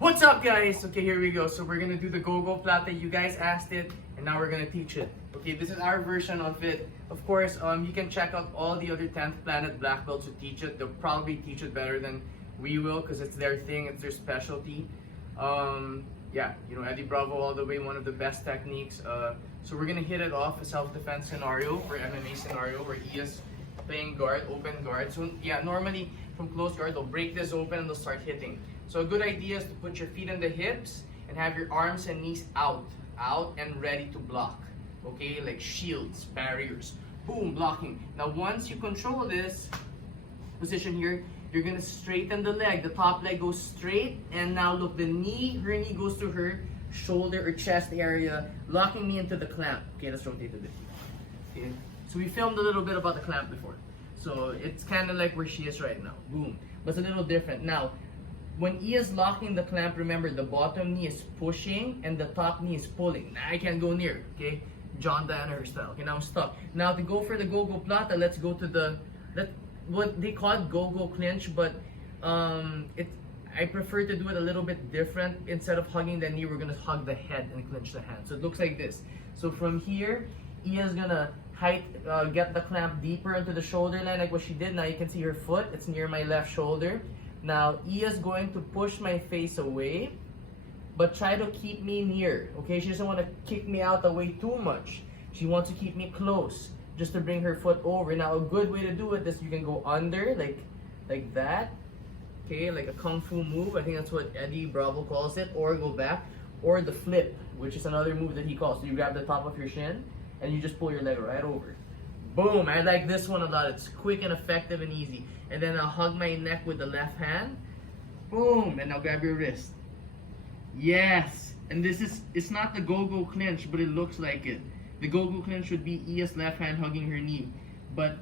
What's up, guys? Okay, here we go. So we're gonna do the Gogoplata. You guys asked it, and now we're gonna teach it. Okay, this is our version of it. Of course, you can check out all the other 10th planet black belts who teach it. They'll probably teach it better than we will because it's their thing, it's their specialty. Yeah, you know, Eddie Bravo all the way, one of the best techniques. So we're gonna hit it off a self-defense scenario or MMA scenario where he is playing guard, open guard. So yeah, normally from close guard, they'll break this open and they'll start hitting. So a good idea is to put your feet on the hips and have your arms and knees out and ready to block. Okay, like shields, barriers, boom, blocking. Now once you control this position here, you're gonna straighten the leg. The top leg goes straight, and now look, her knee goes to her shoulder or chest area, locking me into the clamp. Okay, let's rotate a bit. Okay, so we filmed a little bit about the clamp before. So it's kind of like where she is right now, boom. But it's a little different. Now, when he is locking the clamp, remember the bottom knee is pushing and the top knee is pulling. Now I can't go near, okay? John Danaher style. Okay, now I'm stuck. Now to go for the Gogoplata, let's go to what they call it Gogo clinch, but I prefer to do it a little bit different. Instead of hugging the knee, we're gonna hug the head and clinch the hand. So it looks like this. So from here, Iya's gonna get the clamp deeper into the shoulder line like what she did. Now you can see her foot, it's near my left shoulder. Now Iya's going to push my face away, but try to keep me near, okay? She doesn't want to kick me out away too much. She wants to keep me close, just to bring her foot over. Now a good way to do it is you can go under, like that, okay? Like a kung fu move, I think that's what Eddie Bravo calls it, or go back, or the flip, which is another move that he calls. So you grab the top of your shin, and you just pull your leg right over. Boom, I like this one a lot. It's quick and effective and easy. And then I'll hug my neck with the left hand. Boom, and I'll grab your wrist. Yes, and it's not the Gogo clinch, but it looks like it. The Gogo clinch would be Iya's left hand hugging her knee. But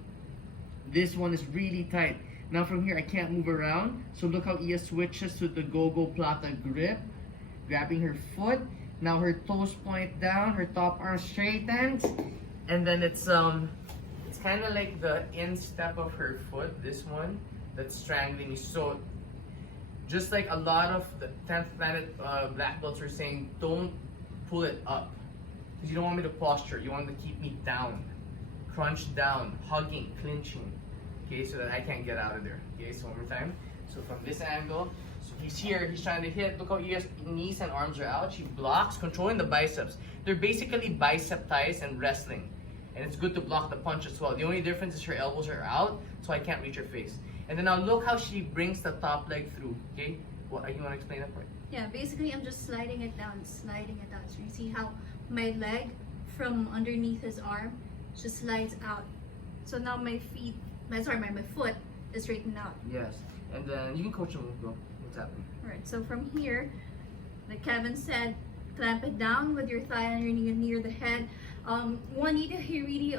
this one is really tight. Now from here, I can't move around. So look how Iya switches to the Gogoplata grip. Grabbing her foot. Now her toes point down, her top arm straightens. And then it's kind of like the instep of her foot, this one, that's strangling me. So just like a lot of the 10th planet black belts are saying, don't pull it up. Because you don't want me to posture, you want to keep me down. Crunch down, hugging, clinching. Okay, so that I can't get out of there. Okay, so one more time. So from this angle, so he's here, he's trying to hit. Look how Iya's knees and arms are out. She blocks, controlling the biceps. They're basically bicep ties and wrestling. And it's good to block the punch as well. The only difference is her elbows are out, so I can't reach her face. And then now look how she brings the top leg through, okay? What, you want to explain that part? Yeah, basically I'm just sliding it down. So you see how my leg from underneath his arm just slides out. So now my foot is straightened out. Yes, and then you can coach him, go. What's happening? Alright, so from here, like Kevin said, clamp it down with your thigh and your knee near the head. One need to really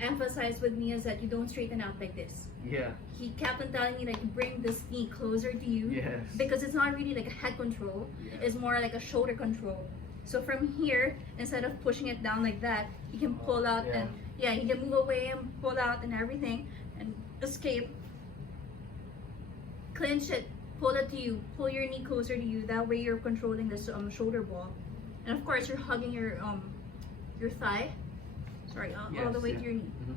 emphasize with me is that you don't straighten out like this. Yeah. He kept on telling me like bring this knee closer to you. Yes. Because it's not really like a head control. Yeah. It's more like a shoulder control. So from here, instead of pushing it down like that, he can pull out and he can move away and pull out and everything and escape. Clinch it, pull it to you, pull your knee closer to you. That way you're controlling this shoulder ball, and of course you're hugging your thigh. Sorry, all the way to your knee. Mm-hmm.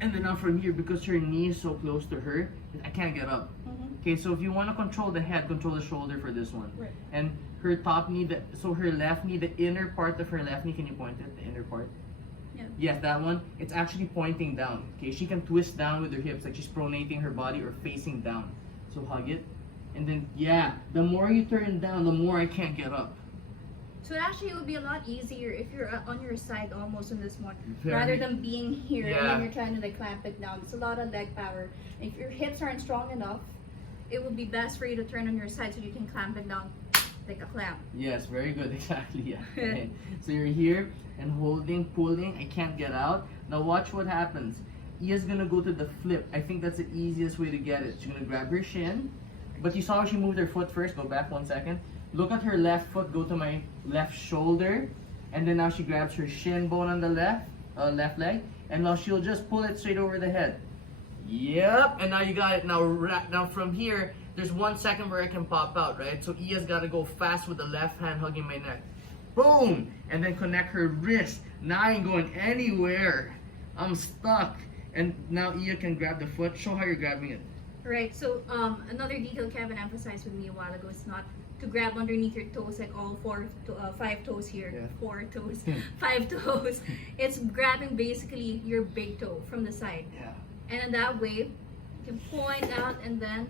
And then now from here, because her knee is so close to her, I can't get up. Mm-hmm. Okay, so if you want to control the head, control the shoulder for this one. Right. And her top knee, so her left knee, the inner part of her left knee, can you point it? The inner part? Yeah. Yes, that one. It's actually pointing down. Okay, she can twist down with her hips, like she's pronating her body or facing down. So hug it. And then, yeah, the more you turn down, the more I can't get up. So actually it would be a lot easier if you're on your side almost in this one, Very. rather than being here and Yeah. then you're trying to like clamp it down. It's a lot of leg power. And if your hips aren't strong enough, it would be best for you to turn on your side so you can clamp it down like a clamp. Yes, very good, exactly, yeah. Okay. So you're here and holding, pulling, I can't get out. Now watch what happens. Iya's gonna go to the flip. I think that's the easiest way to get it. She's gonna grab her shin, but you saw how she moved her foot first. Go back 1 second. Look at her left foot go to my left shoulder, and then now she grabs her shin bone on the left leg, and now she'll just pull it straight over the head. Yep, and now you got it. Now from here, there's 1 second where I can pop out, right? So Iya's got to go fast with the left hand hugging my neck. Boom! And then connect her wrist. Now I ain't going anywhere. I'm stuck. And now Iya can grab the foot. Show how you're grabbing it. Right, so another detail Kevin emphasized with me a while ago is not to grab underneath your toes like all 5 toes here. Yeah. 4 toes, 5 toes. It's grabbing basically your big toe from the side. Yeah. And in that way, you can point out and then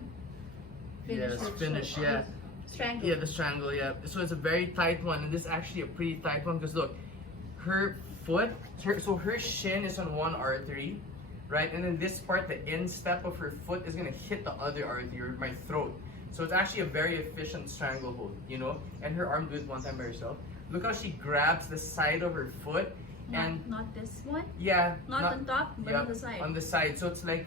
finish. Yes, with finish, choke. yeah. Strangle. Yeah, the strangle, yeah. So it's a very tight one, and this is actually a pretty tight one because look, her foot, so her shin is on one artery, right? And then this part, the instep of her foot is gonna hit the other artery, or my throat. So it's actually a very efficient stranglehold, you know? And her arm, do it one time by herself. Look how she grabs the side of her foot, and not this one. yeah, Not on top, but yeah, on the side. On the side. So it's like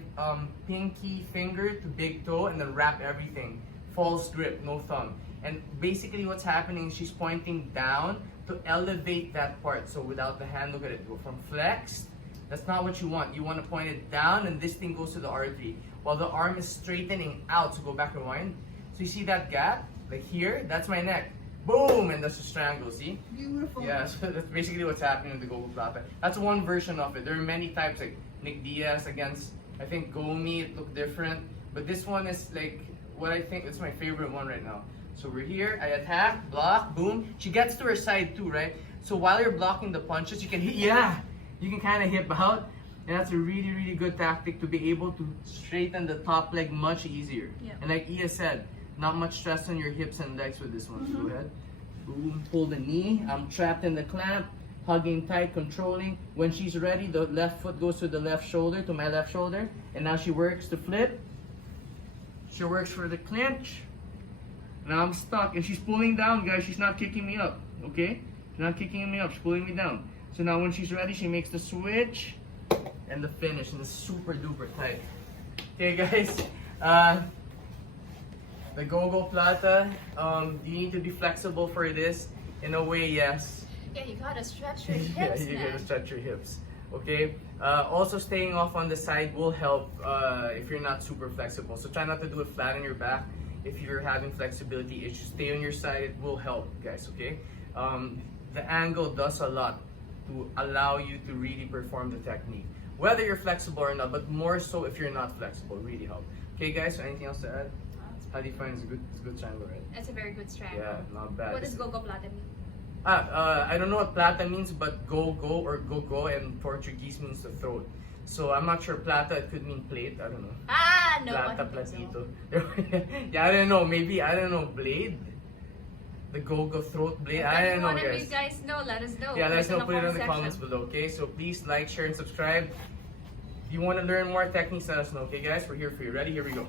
pinky finger to big toe, and then wrap everything. False grip, no thumb. And basically what's happening is she's pointing down to elevate that part. So without the hand, look at it, go from flexed. That's not what you want. You want to point it down, and this thing goes to the artery. While the arm is straightening out, so go back and wind. So you see that gap? Like here, that's my neck. Boom! And that's the strangle, see? Beautiful. Yeah, so that's basically what's happening with the Gogoplata. That's one version of it. There are many types, like Nick Diaz against, I think, Gomi, it looked different. But this one is like, what I think, it's my favorite one right now. So we're here, I attack, block, boom. She gets to her side too, right? So while you're blocking the punches, you can hit, yeah! You can kind of hip out. And that's a really, really good tactic to be able to straighten the top leg much easier. Yeah. And like Iya said, not much stress on your hips and legs with this one. Go ahead. Boom, pull the knee. I'm trapped in the clamp, hugging tight, controlling. When she's ready, the left foot goes to the left shoulder, to my left shoulder. And now she works to flip. She works for the clinch. Now I'm stuck, and she's pulling down, guys. She's not kicking me up, okay? She's not kicking me up, she's pulling me down. So now when she's ready, she makes the switch and the finish, and it's super duper tight. Okay, guys. The Gogoplata, you need to be flexible for this. In a way, yes. Yeah, you gotta stretch your Yeah, hips, you man. gotta stretch your hips. Okay. Also, staying off on the side will help if you're not super flexible. So try not to do it flat on your back. If you're having flexibility issues, stay on your side. It will help, guys. Okay. The angle does a lot to allow you to really perform the technique, whether you're flexible or not. But more so if you're not flexible, really help. Okay, guys. So anything else to add? How do you find it's a good triangle, right? That's a very good strangle. Yeah, not bad. What does Gogoplata mean? I don't know what plata means, but go or go in Portuguese means the throat. So I'm not sure plata, it could mean plate, I don't know. Ah, no, Plata, I don't think so. platito. Yeah, I don't know, maybe, I don't know, blade? The go throat blade, I don't know, One of you guys. guys know, let us know. Yeah, let us know, put it in the section. comments below, okay? So please like, share, and subscribe. If you want to learn more techniques, let us know, okay guys? We're here for you. Ready? Here we go.